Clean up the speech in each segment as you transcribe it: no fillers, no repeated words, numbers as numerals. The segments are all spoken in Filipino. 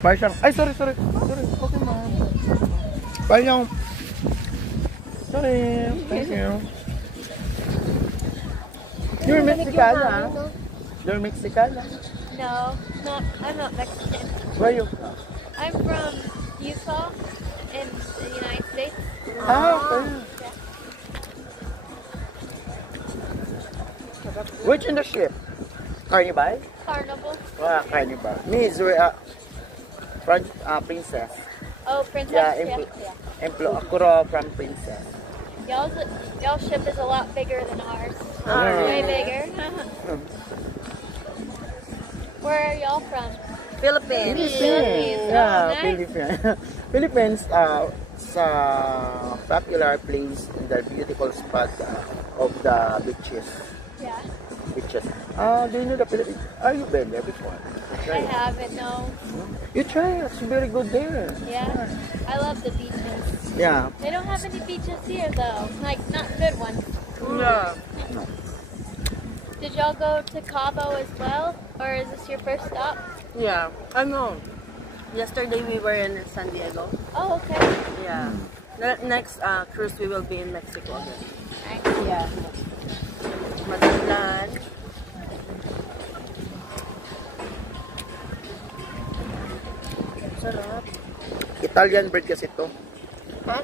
Parang siyang, ay sorry. Okay ma'am. Parang siyang, sorry. Thank you. You're Mexican, huh? You're Mexican? No, I'm not Mexican. Where are you from? I'm from Utah in the United States. Ah, okay. Yeah. Which in the ship? Carnival? Carnival. Carnival. Me is Princess. Oh, Princess. Yeah, Akuro from Princess. Y'all's ship is a lot bigger than ours. Way bigger. Where are y'all from? Philippines. Philippines. Yeah, Nice. Philippines. Philippines sa popular place in the beautiful spot of the beaches. Yeah. Do you know the Philippines? Are you been there before? I haven't, no. You try. It's very good there. Yeah. I love the beaches. Yeah. They don't have any beaches here though. Like not good ones. Yeah. Did y'all go to Cabo as well? Or is this your first stop? Yeah. Yesterday we were in San Diego. Oh, okay. Yeah. Next cruise we will be in Mexico again. Nice. Yeah. Mazatlan. Sarap. Italian bread kasi ito. Ha?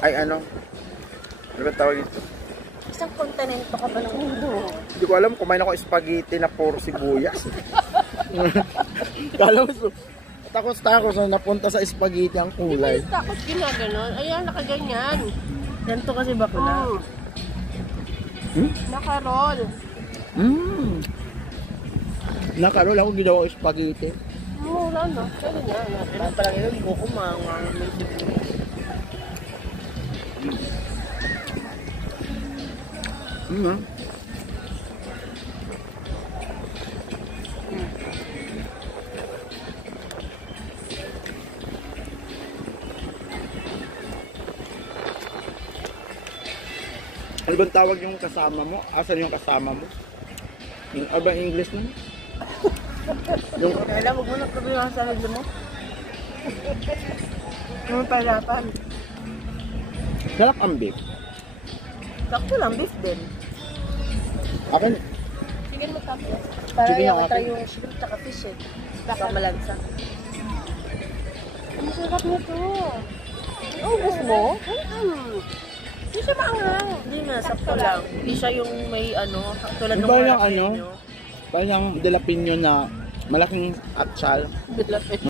Ay ano? Ano ba tawag dito? Isang kontinento ka ba ng mundo? Hindi ko alam, kumain ako spaghetti na puro sibuyas. Kala mo, takos na napunta sa spaghetti ang kulay. Hindi takot ginaganon. Ayan, nakaganyan. Ganito kasi bakula. Naka-roll. Nakarol ako ginawa spaghetti. Mura na. Kaya nga. Ano pa lang yun? Kukumanga. Ano bang tawag yung kasama mo? Asan yung kasama mo? Yung urban English nun? Yung Kailan, huwag mo na problema sa sarili mo. Ano pahirapan? sarap ang beef. Sakto lang, beef din. Akin, Sige mo tapos. Para Sige, yung okay. yung shrimp tsaka fish eh. Baka malansa. Ang sarap nito. Oh, gusto mo? Hindi siya maanghang. Hindi na, sakto lang. Hindi siya yung may tulad ng Iba yung jalapeno. parang jalapeno na malaking atsal. Jalapeno.